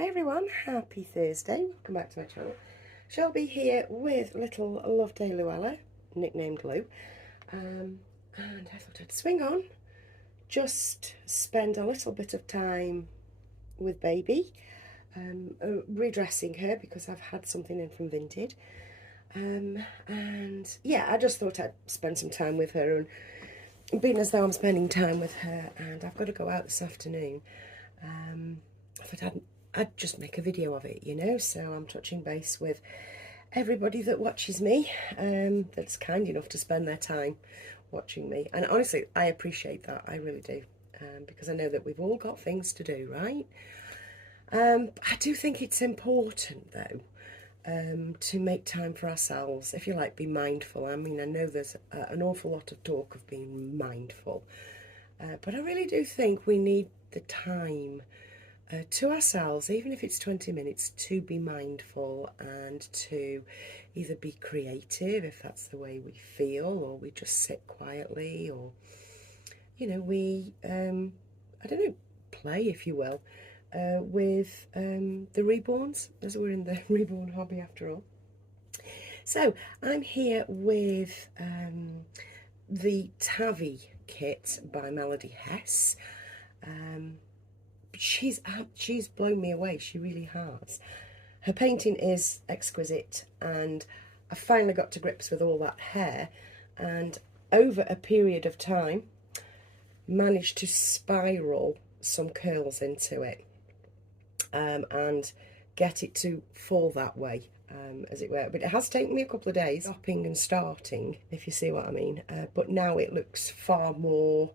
Hi everyone, happy Thursday, welcome back to my channel. Shelby here with little Loveday Luella, nicknamed Lou, and I thought I'd swing on, just spend a little bit of time with baby, redressing her because I've had something in from Vinted, and yeah, I just thought I'd spend some time with her, and being as though I'm spending time with her and I've got to go out this afternoon, I thought I'd just make a video of it, you know, so I'm touching base with everybody that watches me, that's kind enough to spend their time watching me. And honestly, I appreciate that, I really do, because I know that we've all got things to do, right? I do think it's important, though, to make time for ourselves, if you like, be mindful. I mean, I know there's an awful lot of talk of being mindful, but I really do think we need the time to ourselves, even if it's 20 minutes, to be mindful and to either be creative, if that's the way we feel, or we just sit quietly, or, you know, we, I don't know, play, if you will, with the Reborns, as we're in the Reborn hobby after all. So I'm here with the Tavi kit by Melody Hess. She's blown me away, she really has. Her painting is exquisite, and I finally got to grips with all that hair, and over a period of time managed to spiral some curls into it, and get it to fall that way, as it were. But it has taken me a couple of days, stopping and starting, if you see what I mean, but now it looks far more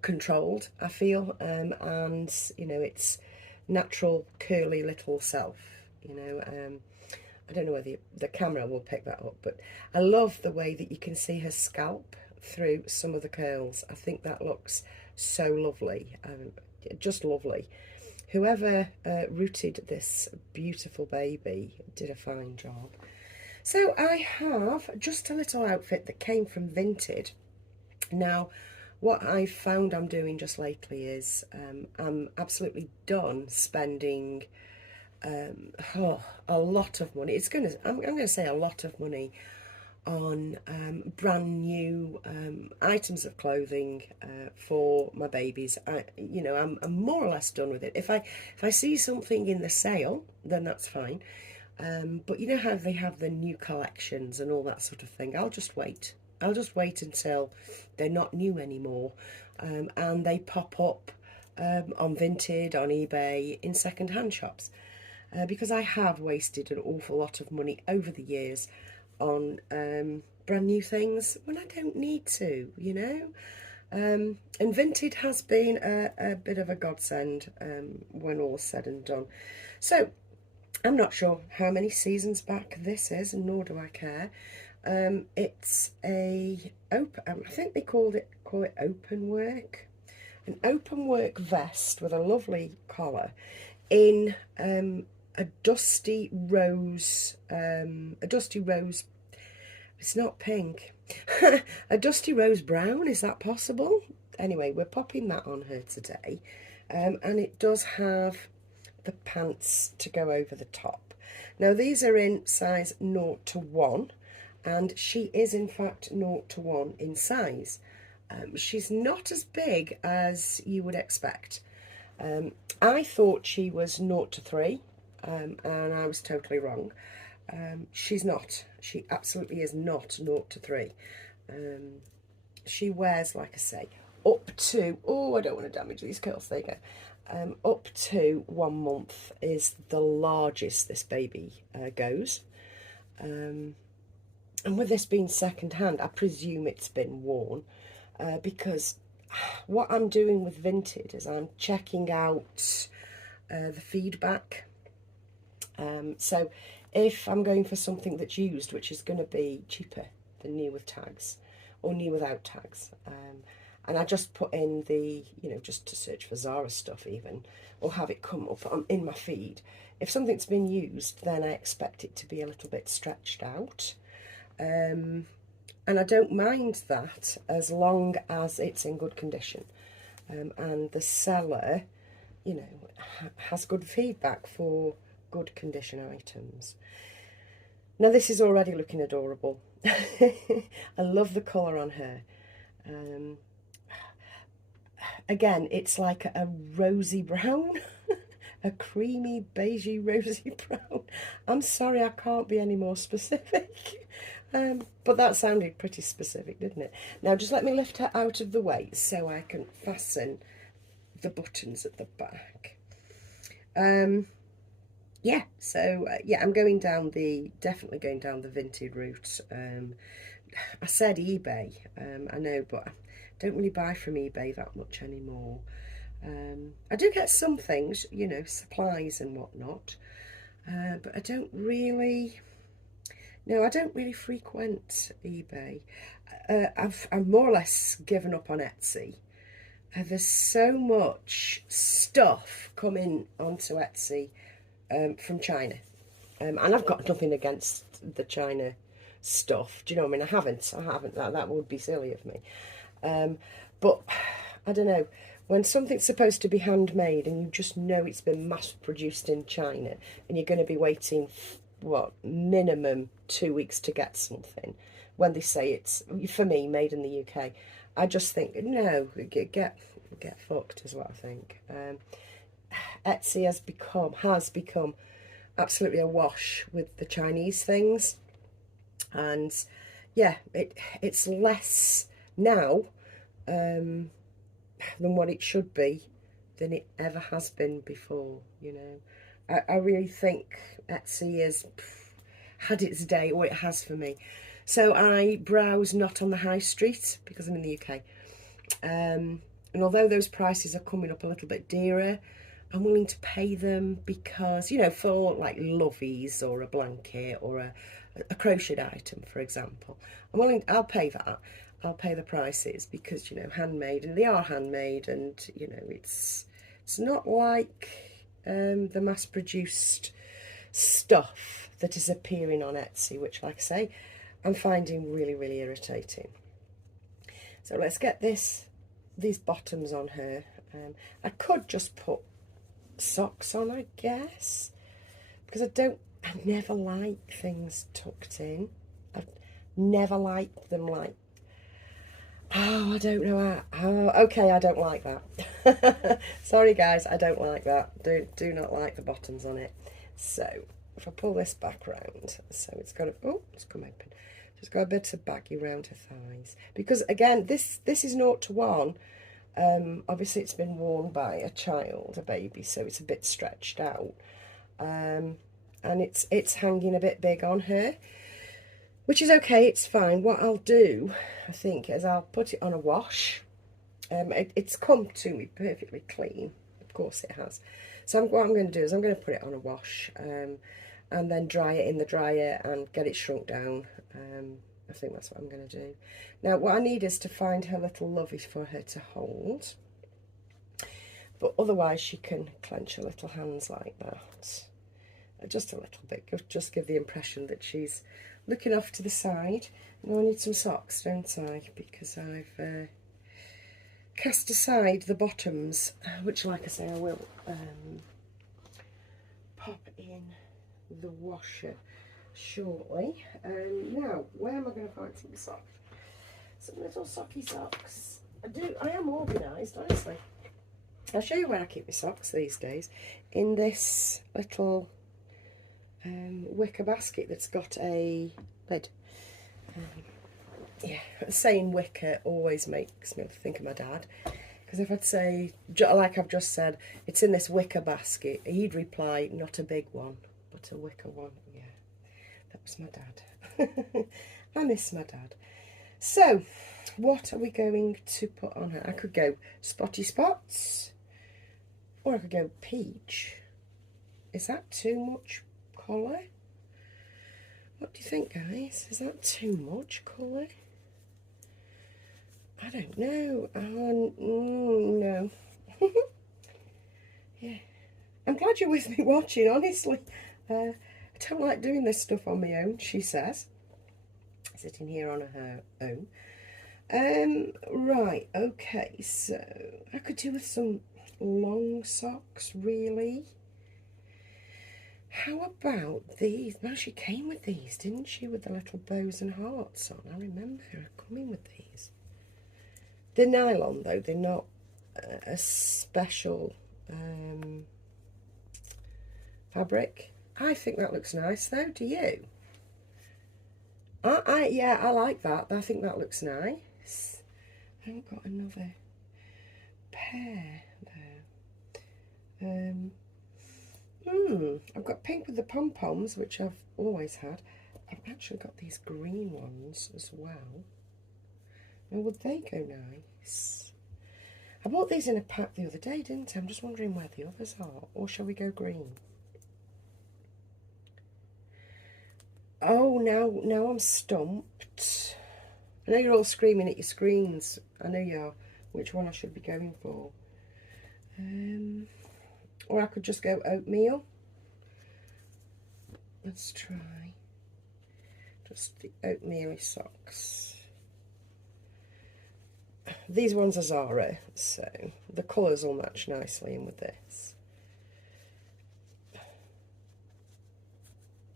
controlled, I feel, and you know, it's natural curly little self, you know. I don't know whether the camera will pick that up, but I love the way that you can see her scalp through some of the curls. I think that looks so lovely, just lovely. Whoever rooted this beautiful baby did a fine job. So I have just a little outfit that came from Vinted. Now, what I've found I'm doing just lately is I'm absolutely done spending a lot of money. I'm gonna say a lot of money on brand new items of clothing for my babies. You know, I'm more or less done with it. If I see something in the sale, then that's fine. But you know how they have the new collections and all that sort of thing. I'll just wait until they're not new anymore, and they pop up on Vinted, on eBay, in second-hand shops, because I have wasted an awful lot of money over the years on brand new things when I don't need to, you know. And Vinted has been a bit of a godsend, when all's said and done. So I'm not sure how many seasons back this is, and nor do I care. It's a I think they call it open work, an open work vest with a lovely collar in a dusty rose. It's not pink. A dusty rose brown. Is that possible? Anyway, we're popping that on her today, and it does have the pants to go over the top. Now these are in size 0 to 1. And she is in fact 0 to 1 in size. She's not as big as you would expect. I thought she was 0 to 3, and I was totally wrong. She's not. She absolutely is not 0 to 3. She wears, like I say, up to, oh, I don't want to damage these curls, there you go. Up to 1 month is the largest this baby goes. And with this being second hand, I presume it's been worn, because what I'm doing with Vinted is I'm checking out the feedback. So if I'm going for something that's used, which is going to be cheaper than new with tags or new without tags, and I just put in the, you know, just to search for Zara stuff even, or have it come up in my feed. If something's been used, then I expect it to be a little bit stretched out. And I don't mind that as long as it's in good condition. And the seller you know, has good feedback for good condition items. Now this is already looking adorable. I love the colour on her. Again, it's like a rosy brown, a creamy, beigey, rosy brown. I'm sorry, I can't be any more specific. But that sounded pretty specific, didn't it? Now just let me lift her out of the way so I can fasten the buttons at the back. Yeah, so yeah, I'm going down definitely going down the vintage route. I said eBay, I know, but I don't really buy from eBay that much anymore. I do get some things, you know, supplies and whatnot, but I don't really frequent eBay. I've more or less given up on Etsy. There's so much stuff coming onto Etsy from China. And I've got nothing against the China stuff. Do you know what I mean? I haven't. That would be silly of me. But I don't know. When something's supposed to be handmade and you just know it's been mass produced in China and you're going to be waiting, what, minimum 2 weeks to get something, when they say it's, for me, made in the UK, I just think, no, get fucked is what I think. Etsy has become absolutely awash with the Chinese things, and yeah, it's less now than what it should be, than it ever has been before, you know. I really think Etsy has had its day, or it has for me. So I browse not on the high street because I'm in the UK. And although those prices are coming up a little bit dearer, I'm willing to pay them because, you know, for like loveys or a blanket or a crocheted item, for example, I'll pay that. I'll pay the prices because, you know, handmade, and they are handmade, and, you know, it's not like the mass-produced stuff that is appearing on Etsy, which, like I say, I'm finding really, really irritating. So let's get these bottoms on her. I could just put socks on, I guess, because I never like things tucked in. I've never liked them like, oh, I don't know how, okay, I don't like that. Sorry guys, I don't like that. Do not like the bottoms on it. So if I pull this back round, so it's got it's come open. It's got a bit of baggy round her thighs, because again, this is 0 to 1. Obviously it's been worn by a child, a baby, so it's a bit stretched out, and it's hanging a bit big on her, which is okay, it's fine. What I'll do, I think, is I'll put it on a wash. It's come to me perfectly clean, of course it has. So what I'm going to do is I'm going to put it on a wash, and then dry it in the dryer and get it shrunk down. I think that's what I'm going to do. Now, what I need is to find her little lovey for her to hold. But otherwise, she can clench her little hands like that. Just a little bit. Just give the impression that she's looking off to the side. Now, I need some socks, don't I? Because I've cast aside the bottoms, which, like I say, I will pop in the washer shortly. Now, where am I going to find some socks? Some little socky socks. I am organised, honestly. I'll show you where I keep my socks these days. In this little wicker basket that's got a lid. Yeah, saying wicker always makes me think of my dad. Because if I'd say, like I've just said, it's in this wicker basket, he'd reply, not a big one, but a wicker one. Yeah. That was my dad. I miss my dad. So, what are we going to put on her? I could go spotty spots, or I could go peach. Is that too much colour? What do you think, guys? Is that too much colour? I don't know. No. Yeah. I'm glad you're with me watching, honestly. I don't like doing this stuff on my own, she says, sitting here on her own. Right, okay, so I could do with some long socks, really. How about these? No, she came with these, didn't she? With the little bows and hearts on. I remember her coming with these. They're nylon, though. They're not a special fabric. I think that looks nice, though. Do you? Yeah, I like that. I think that looks nice. I haven't got another pair, though. I've got pink with the pom-poms, which I've always had. I've actually got these green ones as well. Now, would they go nice? I bought these in a pack the other day, didn't I? I'm just wondering where the others are. Or shall we go green? Oh, now I'm stumped. I know you're all screaming at your screens. I know you are. Which one I should be going for? Or I could just go oatmeal. Let's try just the oatmeal socks. These ones are Zara, so the colours will match nicely in with this.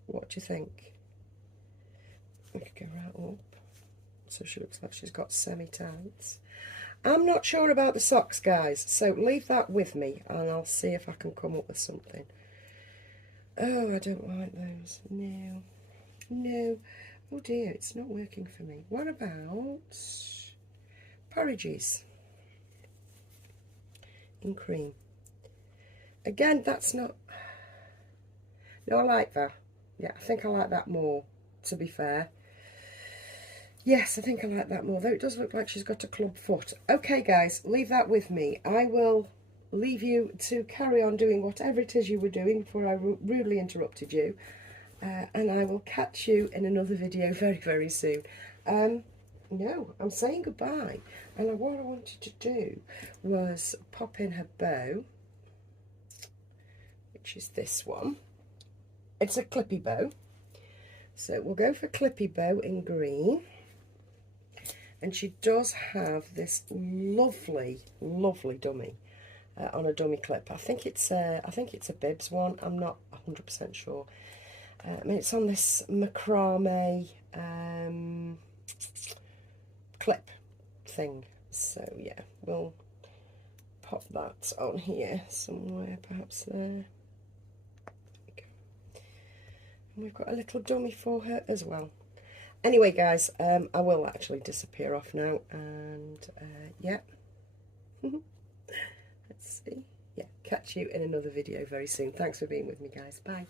What do you think? We could go right up. So she looks like she's got semi-tights. I'm not sure about the socks, guys, so leave that with me and I'll see if I can come up with something. Oh, I don't like those. No. Oh dear, it's not working for me. What about porridges in cream? Again, that's not... No, I like that. Yeah, I think I like that more, to be fair. Yes, I think I like that more, though it does look like she's got a club foot. Okay, guys, leave that with me. I will leave you to carry on doing whatever it is you were doing before I rudely interrupted you. And I will catch you in another video very, very soon. No, I'm saying goodbye. And what I wanted to do was pop in her bow, which is this one. It's a clippy bow. So we'll go for clippy bow in green. And she does have this lovely, lovely dummy on a dummy clip. I think it's a bibs one. I'm not 100% sure. I mean, it's on this macrame clip thing. So yeah, we'll pop that on here somewhere, perhaps there. There we go. And we've got a little dummy for her as well. Anyway, guys, I will actually disappear off now, and yeah. Let's see. Yeah, catch you in another video very soon. Thanks for being with me, guys. Bye.